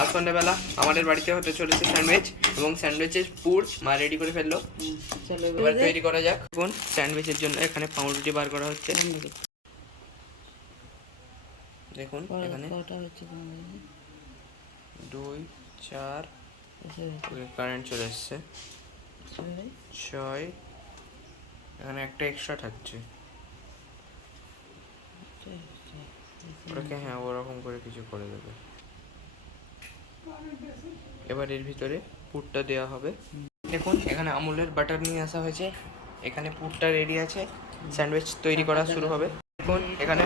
আজ সন্ধ্যাবেলা আমাদের বাড়িতে হতে চলেছে স্যান্ডউইচ, এবং স্যান্ডউইচের পুর মা রেডি করে ফেললো। এবার তৈরি করা যাক। এখন স্যান্ডউইচের জন্য এখানে পাউরুটি বার করা হচ্ছে। দেখুন এখানে 2 4 কারেন্ট চলে এসছে, 6, এখানে একটা এক্সট্রা থাকছে ওটাকে, হ্যাঁ ওরকম করে কিছু করে দেবে। এবার এর ভিতরে পুরটা দেওয়া হবে। দেখুন এখানে আমুলের বাটার নিয়ে আসা হয়েছে, এখানে পুরটা রেডি আছে, স্যান্ডউইচ তৈরি করা শুরু হবে। দেখুন এখানে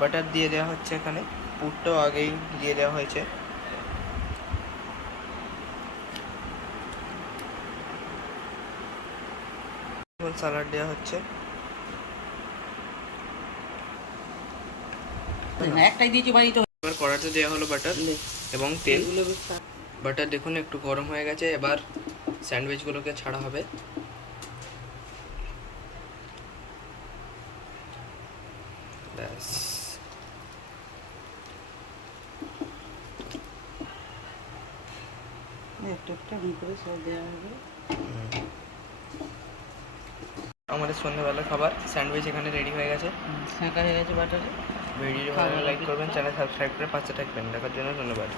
বাটার দিয়ে দেওয়া হচ্ছে, এখানে পুরটাও আগেই দিয়ে দেওয়া হয়েছে। এখন স্যালাড দেওয়া হচ্ছে, একটাই দিয়েছি বাড়িতে। এবার কড়াতে দেওয়া হলো বাটার এবং তেল। বাটার দেখুন একটু গরম হয়ে গেছে, এবার স্যান্ডউইচগুলোকে ছাড়া হবে। ব্যাস আমাদের সন্ধ্যাবেলা খাবার স্যান্ডউইচ এখানে রেডি হয়ে গেছে, ছাঁকা হয়ে গেছে বাটারে। ভিডিও ভালো লাইক করবেন, চ্যানেল সাবস্ক্রাইব করে পাশে থাকবেন। দেখার জন্য ধন্যবাদ।